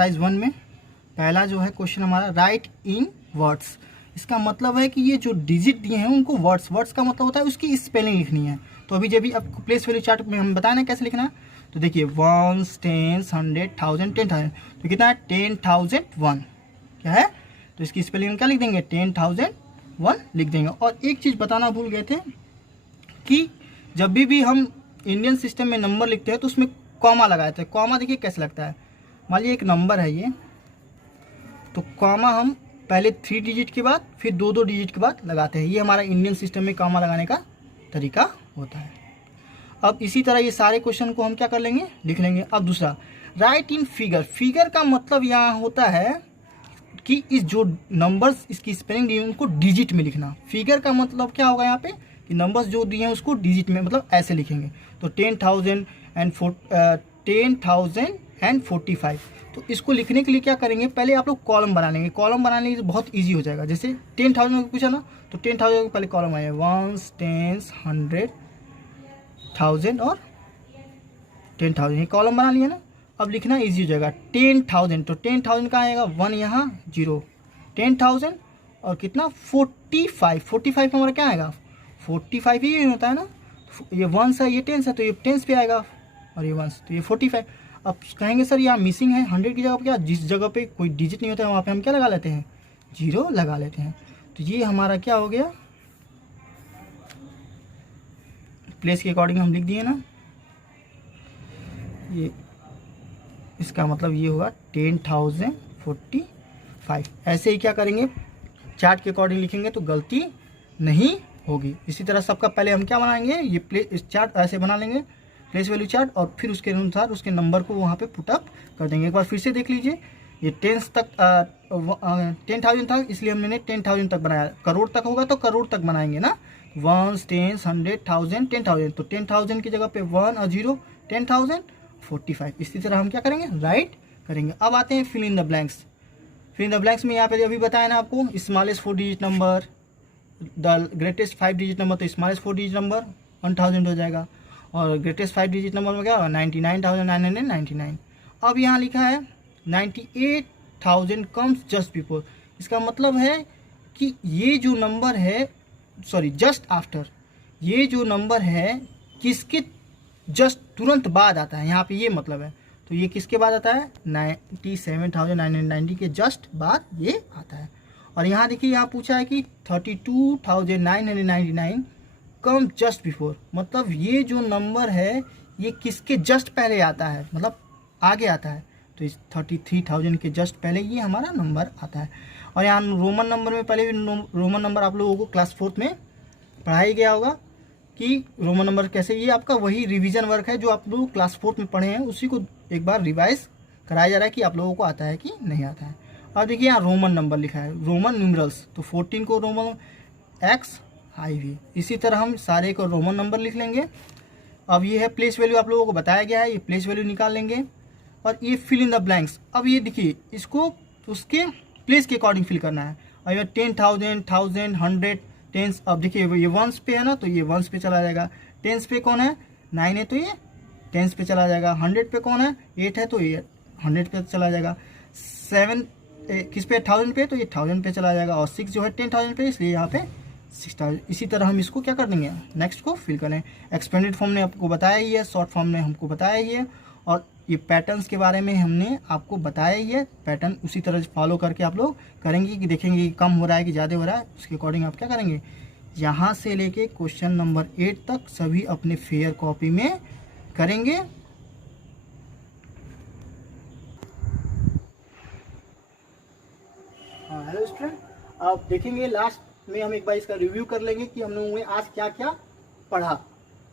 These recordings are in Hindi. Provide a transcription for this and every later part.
एक्सरसाइज 1 में पहला जो है क्वेश्चन हमारा राइट इन वर्ड्स। इसका मतलब है कि ये जो डिजिट दिए हैं उनको वर्ड्स का मतलब होता है उसकी स्पेलिंग लिखनी है। तो अभी जब भी आपको प्लेस वैल्यू चार्ट में हम बताना कैसे लिखना है, तो देखिए 1 10 100 1000 10,000, तो कितना है 10,001 क्या है, तो इसकी स्पेलिंग में क्या लिख देंगे 10,001 लिख देंगे। और एक चीज़ बताना भूल गए थे कि जब भी हम इंडियन सिस्टम में नंबर लिखते हैं तो उसमें कॉमा लगाए थे। कॉमा देखिए कैसे लगता है, मान लीजिए एक नंबर है ये, तो कॉमा हम पहले 3 डिजिट के बाद फिर 2 डिजिट के बाद लगाते हैं। ये हमारा इंडियन सिस्टम में कॉमा लगाने का तरीका होता है। अब इसी तरह ये सारे क्वेश्चन को हम क्या कर लेंगे, लिख लेंगे। अब दूसरा राइट इन फिगर। फिगर का मतलब यहाँ होता है कि इस जो नंबर्स इसकी स्पेलिंग दी है उनको डिजिट में लिखना। फिगर का मतलब क्या होगा यहाँ पे कि नंबर्स जो दिए हैं उसको डिजिट में मतलब ऐसे लिखेंगे। तो 10,045। तो इसको लिखने के लिए क्या करेंगे, पहले आप लोग कॉलम बना लेंगे। कॉलम बनाने के बहुत ईजी हो जाएगा। जैसे 10,000 को पूछा ना, तो 10,000 को पहले कॉलम आएगा 1 10 100 1000 और 10,000, ये कॉलम बना लिया ना। अब लिखना इजी हो जाएगा 10,000, तो 10,000 का आएगा 1 यहाँ 0, 10,000 और कितना 45 हमारा क्या आएगा 45 ही होता है ना। ये 1 है ये 10 है तो ये 10 पे आएगा और ये 1 तो ये 45। अब कहेंगे सर यहाँ मिसिंग है 100 की जगह पर क्या, जिस जगह पे कोई डिजिट नहीं होता है वहाँ पे हम क्या लगा लेते हैं 0 लगा लेते हैं। तो ये हमारा क्या हो गया, प्लेस के अकॉर्डिंग हम लिख दिए ना, ये इसका मतलब ये होगा 10,045। ऐसे ही क्या करेंगे चार्ट के अकॉर्डिंग लिखेंगे तो गलती नहीं होगी। इसी तरह सबका पहले हम क्या बनाएंगे, ये प्लेस चार्ट ऐसे बना लेंगे प्लेस वैल्यू चार्ट, और फिर उसके अनुसार उसके नंबर को वहाँ पे पुटअप कर देंगे। एक बार फिर से देख लीजिए, ये 10 तक 10,000 था इसलिए हमने 10,000 तक बनाया। करोड़ तक होगा तो करोड़ तक बनाएंगे ना, 1 10 100 1000 10,000, तो 10,000 की जगह पे 1 और 0 10,045। इसी तरह हम क्या करेंगे राइट करेंगे। अब आते हैं fill in the blanks. Fill in the blanks में यहाँ पे अभी बताया ना आपको, smallest 4 digit number, the greatest 5 digit number, तो स्मॉलेस्ट 4 डिजिट नंबर 1000 हो जाएगा, और ग्रेटेस्ट 5 डिजिट नंबर में क्या होगा 99,999। अब यहाँ लिखा है 98,000 कम्स जस्ट बिफोर। इसका मतलब है कि ये जो नंबर है, सॉरी जस्ट आफ्टर, ये जो नंबर है किसके जस्ट तुरंत बाद आता है, यहाँ पे ये मतलब है। तो ये किसके बाद आता है 97,990 के जस्ट बाद ये आता है। और यहाँ देखिए यहाँ पूछा है कि 32,999 कम जस्ट बिफोर, मतलब ये जो नंबर है ये किसके जस्ट पहले आता है, मतलब आगे आता है। तो इस 33,000 के जस्ट पहले ये हमारा नंबर आता है। और यहाँ रोमन नंबर में पहले भी रोमन नंबर आप लोगों को क्लास 4 में पढ़ाया गया होगा कि रोमन नंबर कैसे, ये आपका वही रिवीजन वर्क है जो आप लोग क्लास 4 में पढ़े हैं, उसी को एक बार रिवाइज कराया जा रहा है कि आप लोगों को आता है कि नहीं आता है। और देखिए यहाँ रोमन नंबर लिखा है, रोमन न्यूमरल्स, तो 14 को रोमन एक्स IV। इसी तरह हम सारे को रोमन नंबर लिख लेंगे। अब ये है प्लेस वैल्यू आप लोगों को बताया गया है, ये प्लेस वैल्यू निकाल लेंगे। और ये फिल इन द ब्लैंक्स, अब ये देखिए इसको उसके प्लेस के अकॉर्डिंग फिल करना है। और ये 10,000 1000 100 10, अब देखिए ये वंस पे है ना, तो ये वंस पे चला जाएगा। टेंस पे कौन है 9 है तो ये टेंस पे चला जाएगा। 100 पे कौन है 8 है तो ये 100 पे चला जाएगा। 7 किस पे 1000 पे, तो ये 1000 पे चला जाएगा। और 6 जो है 10,000 पे, इसलिए यहाँ पे 6,000। इसी तरह हम इसको क्या कर देंगे नेक्स्ट को फिल करें। एक्सपेंडेड फॉर्म ने आपको बताया ही है, शॉर्ट फॉर्म ने हमको बताया ही है, और ये पैटर्न्स के बारे में हमने आपको बताया ही है। पैटर्न उसी तरह फॉलो करके आप लोग करेंगे कि देखेंगे कि कम हो रहा है कि ज़्यादा हो रहा है, उसके अकॉर्डिंग आप क्या करेंगे, यहाँ से लेके क्वेश्चन नंबर 8 तक सभी अपने फेयर कॉपी में करेंगे। हाँ हेलो स्टूडेंट, आप देखेंगे लास्ट में हम एक बार इसका रिव्यू कर लेंगे कि हम लोगों ने आज क्या क्या पढ़ा।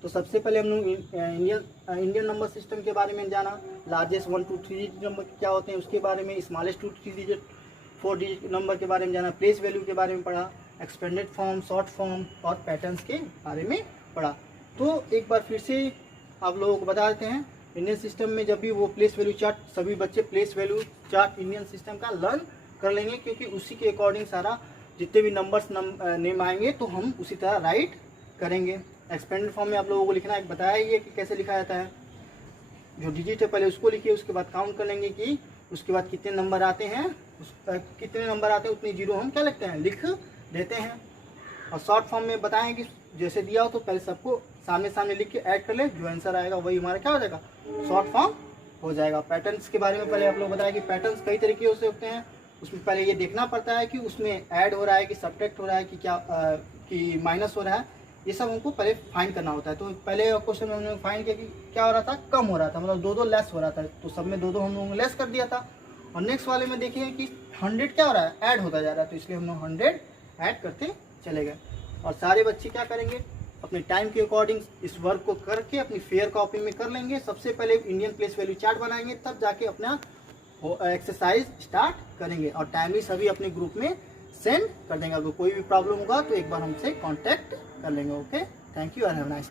तो सबसे पहले हम लोग इंडियन नंबर सिस्टम के बारे में जाना, लार्जेस्ट 1 2 3 डिजिट नंबर क्या होते हैं उसके बारे में, स्मॉलेस्ट 2 3 डिजिट 4 डिजिट नंबर के बारे में जाना, प्लेस वैल्यू के बारे में पढ़ा, एक्सपेंडेड फॉर्म, शॉर्ट फॉर्म और पैटर्न्स के बारे में पढ़ा। तो एक बार फिर से आप लोगों को बता देते हैं, इंडियन सिस्टम में जब भी वो प्लेस वैल्यू चार्ट, सभी बच्चे place value chart Indian system का लर्न कर लेंगे, क्योंकि उसी के अकॉर्डिंग सारा जितने भी नंबर्स नेम आएंगे तो हम उसी तरह राइट करेंगे। एक्सपेंडेड फॉर्म में आप लोगों को लिखना एक बताया ही है कि कैसे लिखा जाता है। जो डिजिट है पहले उसको लिखिए, उसके बाद काउंट कर लेंगे कि उसके बाद कितने नंबर आते हैं कितने नंबर आते हैं उतनी जीरो हम क्या लिखते हैं, लिख देते हैं। और शॉर्ट फॉर्म में बताएं कि जैसे दिया हो तो पहले सबको सामने सामने लिख के ऐड कर ले, जो आंसर आएगा वही हमारा क्या हो जाएगा, शॉर्ट फॉर्म हो जाएगा। पैटर्न्स के बारे में पहले आप लोग बताया कि पैटर्न्स कई तरीके से होते हैं, उसमें पहले ये देखना पड़ता है कि उसमें ऐड हो रहा है कि सब्ट्रैक्ट हो रहा है कि क्या कि माइनस हो रहा है, ये सब हमको पहले फाइंड करना होता है। तो पहले क्वेश्चन में हमने फाइंड किया कि क्या हो रहा था, कम हो रहा था, मतलब 2-2 लेस हो रहा था, तो सब में 2-2 हम लोगों ने लेस कर दिया था। और नेक्स्ट वाले में देखिए कि 100 क्या हो रहा है, ऐड होता जा रहा है, तो इसलिए हम लोग 100 ऐड करते चले गए। और सारे बच्चे क्या करेंगे, अपने टाइम के अकॉर्डिंग इस वर्क को करके अपनी फेयर कॉपी में कर लेंगे। सबसे पहले इंडियन प्लेस वैल्यू चार्ट बनाएंगे, तब जाके अपना एक्सरसाइज स्टार्ट करेंगे और टाइमली सभी अपने ग्रुप में सेंड कर देंगे। अगर कोई भी प्रॉब्लम होगा तो एक बार हमसे कांटेक्ट कर लेंगे। Okay, thank you and have a nice